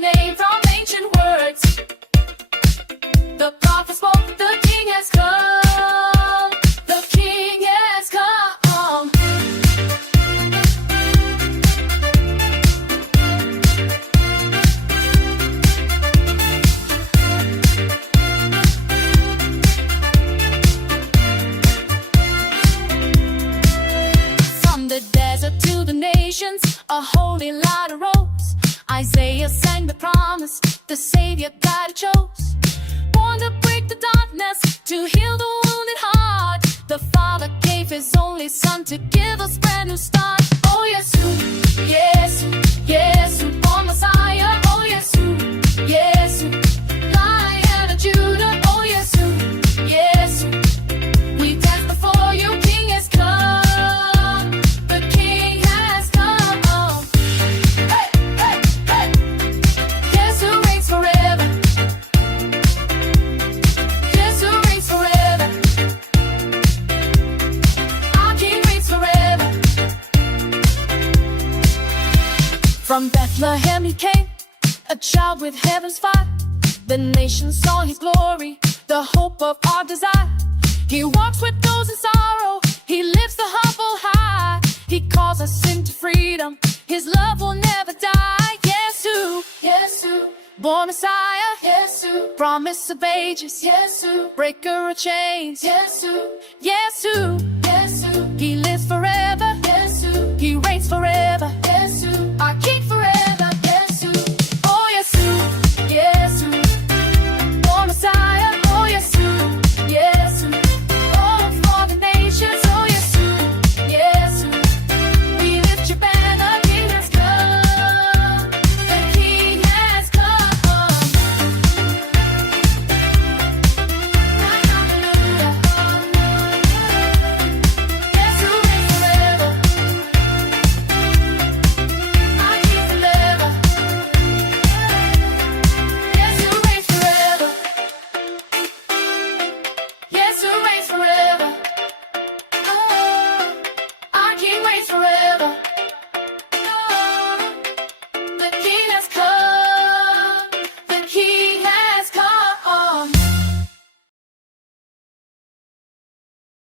name from ancient words. The prophet spoke, the king has come. The king has come. From the desert to the nations, a holy light arose. Isaiah sang the promise, the Savior God chose. Born to break the darkness, to heal the wounded heart. The Father gave His only Son to give us brand new start. Oh Yesu, Yesu, Yesu, born Messiah. Oh Yesu, Yesu, Lion of Judah. Oh Yesu, Yesu, we dance before you, King has come. The King has come. Hey, hey, hey. Yesu reigns forever. Yesu reigns forever. Our King reigns forever. From Bethlehem He came, a child with heaven's fire. The nation saw His glory, the hope of our desire. He walks with those in sorrow, He lifts the humble high. He calls us into freedom, His love will never die. Yesu, Yesu, born Messiah. Yesu, promise of ages. Yesu, breaker of chains. Yesu, Yesu.